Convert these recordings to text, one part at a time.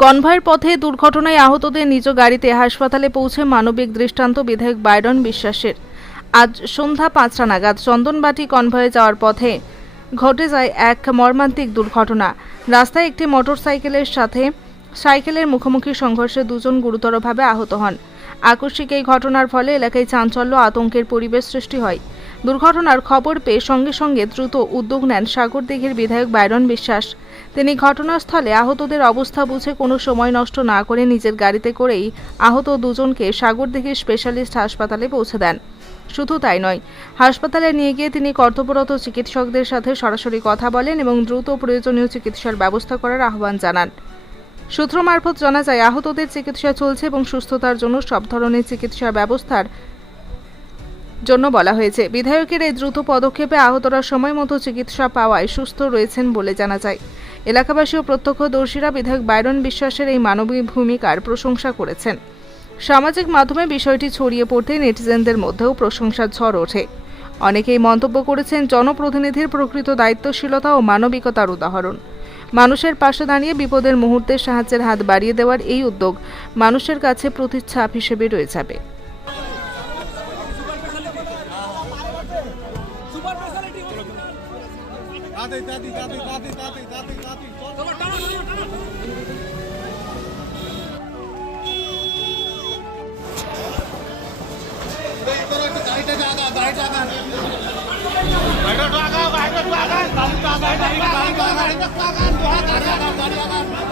কনভয়ের পথে দুর্ঘটনায় আহতদের নিজ গাড়িতে হাসপাতালে পৌঁছে মানবিক দৃষ্টান্ত বিধায়ক বাইরন বিশ্বাসের। আজ সন্ধ্যা পাঁচটা নাগাদ চন্দনবাটি কনভয়ে যাওয়ার পথে ঘটে যায় এক মর্মান্তিক দুর্ঘটনা। রাস্তায় একটি মোটরসাইকেলের সাথে সাইকেলের মুখোমুখি সংঘর্ষে দুজন গুরুতরভাবে আহত হন। আকস্মিক এই ঘটনার ফলে এলাকায় চাঞ্চল্য, আতঙ্কের পরিবেশ সৃষ্টি হয়। দুর্ঘটনার খবর পেয়ে সঙ্গে সঙ্গে দ্রুত উদ্যোগ নেন সাগরদিঘির বিধায়ক বাইরন বিশ্বাস। তিনি ঘটনাস্থলে আহতদের অবস্থা বুঝে কোনো সময় নষ্ট না করে নিজের গাড়িতে করেই আহত দুজনকে সাগরদিঘির স্পেশালিস্ট হাসপাতালে পৌঁছে দেন। শুধু তাই নয়, হাসপাতালে নিয়ে গিয়ে তিনি কর্তব্যরত চিকিৎসকদের সাথে সরাসরি কথা বলেন এবং দ্রুত প্রয়োজনীয় চিকিৎসার ব্যবস্থা করার আহ্বান জানান। সূত্র মারফত জানা যায়, আহতদের চিকিৎসা চলছে এবং সুস্থতার জন্য সব ধরনের চিকিৎসা ব্যবস্থার জন্য বলা হয়েছে। বিধায়কের এই দ্রুত পদক্ষেপে আহতরা সময় মতো চিকিৎসা পাওয়ায় সুস্থ রয়েছেন বলে জানা যায়। এলাকাবাসী ও প্রত্যক্ষদর্শীরা বিধায়ক বাইরন বিশ্বাসের এই মানবিক ভূমিকার প্রশংসা করেছেন। সামাজিক মাধ্যমে বিষয়টি ছড়িয়ে পড়তে নেটিজেনদের মধ্যেও প্রশংসার ঝড় ওঠে। অনেকেই মন্তব্য করেছেন, জনপ্রতিনিধির প্রকৃত দায়িত্বশীলতা ও মানবিকতার উদাহরণ। মানুষের পাশে দাঁড়িয়ে বিপদের মুহূর্তে সাহায্যের হাত বাড়িয়ে দেওয়ার এই উদ্যোগ মানুষের কাছে প্রতিচ্ছাপ হিসেবে রয়ে যাবে। आते आते आते आते आते आते आते चलो टालो टालो टालो गाइड आगा गाइड आगा गाइड आगा गाइड आगा गाइड आगा गाइड आगा गाइड आगा गाइड आगा गाइड आगा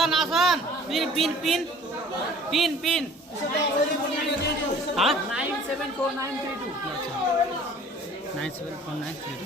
আসান আসন। Pin pin pin. Pin pin. হ্যাঁ? Nine seven four nine three two. Nine seven four nine three two.